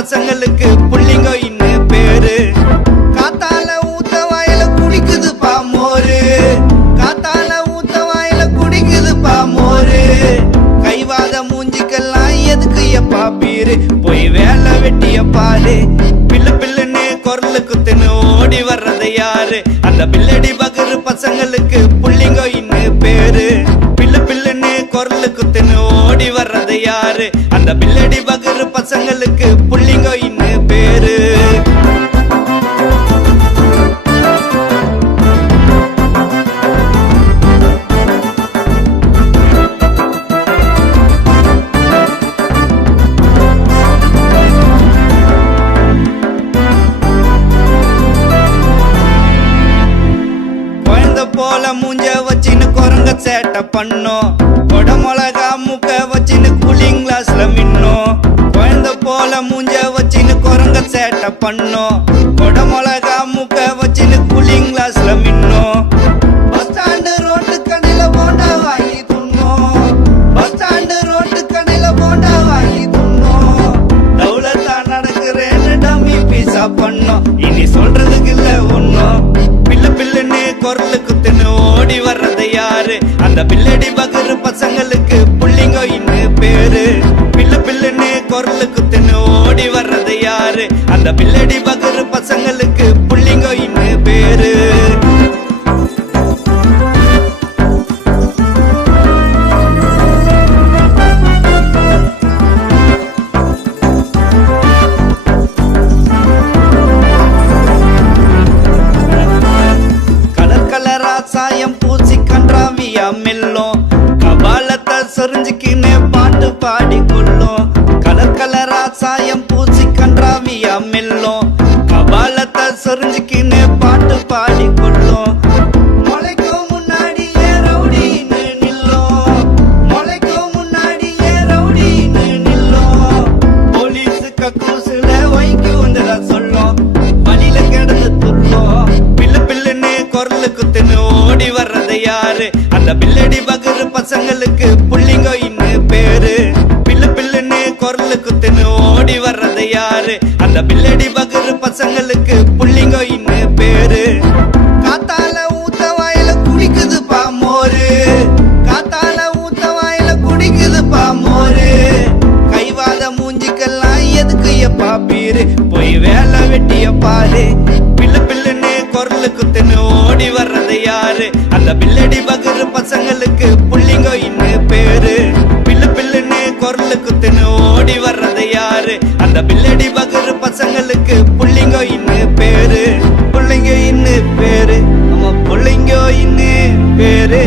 பசங்களுக்கு புள்ளிங்கோ இன்னு பேரு. காத்தால ஊத்த வாயில குடிக்குது பாமோரு, காத்தால ஊத்த வாயில குடிக்குது பாமோரு. கைவாத மூஞ்சிக்கெல்லாம் எதுக்கு எப்பா பீரு, போய் வேலை வெட்டிய பாரு. பில்லு பில்லுன்னு குரலு குத்துன்னு ஓடி வர்றது யாரு, அந்த பில்லடி பகரு பசங்களுக்கு புள்ளிங்கோ இன்னு பேரு. பில்லு பில்லுன்னு குரலு குத்துன்னு ஓடி வர்றது யாரு, அந்த பில்லடி பகரு பசங்களுக்கு புள்ளிங்கோ இன்னு பேரு. போல மூஞ்ச வச்சின்னு குரங்க சேட்டை பண்ணோம், கொட மிளகா மூக்க வச்சின்னு கூலிங் கிளாஸ்ல மின்னோம். குழந்தை போல மூஞ்ச வச்சின்னு குரங்க சேட்டை பண்ணோம், கொட மிளகா மூக்க வச்சின்னு கூலிங் கிளாஸ்ல மின்னோம். பஸ் ஸ்டாண்டு ரோட்டு கடையில போண்டா வாங்கி துண்ணோம், பஸ் ஸ்டாண்டு ரோட்டு கடையில போண்டா வாங்கி துண்ணோம். தௌலத்தா நடக்கிறேன்னு டம்மி பீஸா பண்ணோம், இனி சொல்றதுக்கு இல்ல ஒன்னும். பில்லு பில்லுன்னு குரலு குத்துன்னு ஓடி வர்றது யாரு, அந்த பில்லடி பகரு பசங்களுக்கு புள்ளிங்கோ இன்னு பேரு. பில்லு பில்லுன்னு குரலு குத்துன்னு ஓடி வர்றது யாரு, அந்த பில்லடி பகரு பசங்களுக்கு புள்ளிங்கோ இன்னு பேரு. சாயம் பூசி கன்றாவியா மெல்லும், கபாலத்தை சொரிஞ்சுக்கின்னு பாட்டு பாடி கொள்ளும். கலர் கலரா சாயம் பூசி கன்றாவியா மெல்லும், கபாலத்தை சொரிஞ்சுக்கின்னு பாட்டு பாடி கொள்ளும். மலைக்கும் முன்னாடி ஏன் ரவுடின்னு நில்லும், மலைக்கும் முன்னாடி ஏன் ரவுடின்னு நில்லும். போலீஸு கக்கூசுல வைக்கு வந்துடா சொல்லும், வழியில கிடந்து துள்ளும். பில்லு பில்லுன்னு குரலு குத்துன்னு ஓடி வர்றது யாரு, அந்த பில்லடி பகரு பசங்களுக்கு புள்ளிங்கோ இன்னு பேரு. பில்லு பில்லுன்னு குரலு குத்துன்னு ஓடி வர்றது யாரு, அந்த பில்லடி பகரு பசங்களுக்கு புள்ளிங்கோ இன்னு பேரு. காத்தால ஊத்த வாயில குடிக்குது பாமோரு, காத்தால ஊத்த வாயில குடிக்குது பாமோரு. கைவாத மூஞ்சிக்கெல்லாம் எதுக்கு எப்பா பீரு, போய் வேலை வெட்டிய பாரு. பில்லு பில்லுன்னு குரலு குத்துன்னு ஓடி வர்றது யாரு, அந்த பில்லடி பகரு பசங்களுக்கு புள்ளிங்கோ இன்னு பேரு. பில்லு பில்லுன்னு குரலு குத்துன்னு ஓடி வர்றது யாரு, அந்த பில்லடி பகரு பசங்களுக்கு புள்ளிங்கோ இன்னு பேரு. புள்ளிங்கோ இன்னு பேரு, நம்ம புள்ளிங்கோ இன்னு பேரு.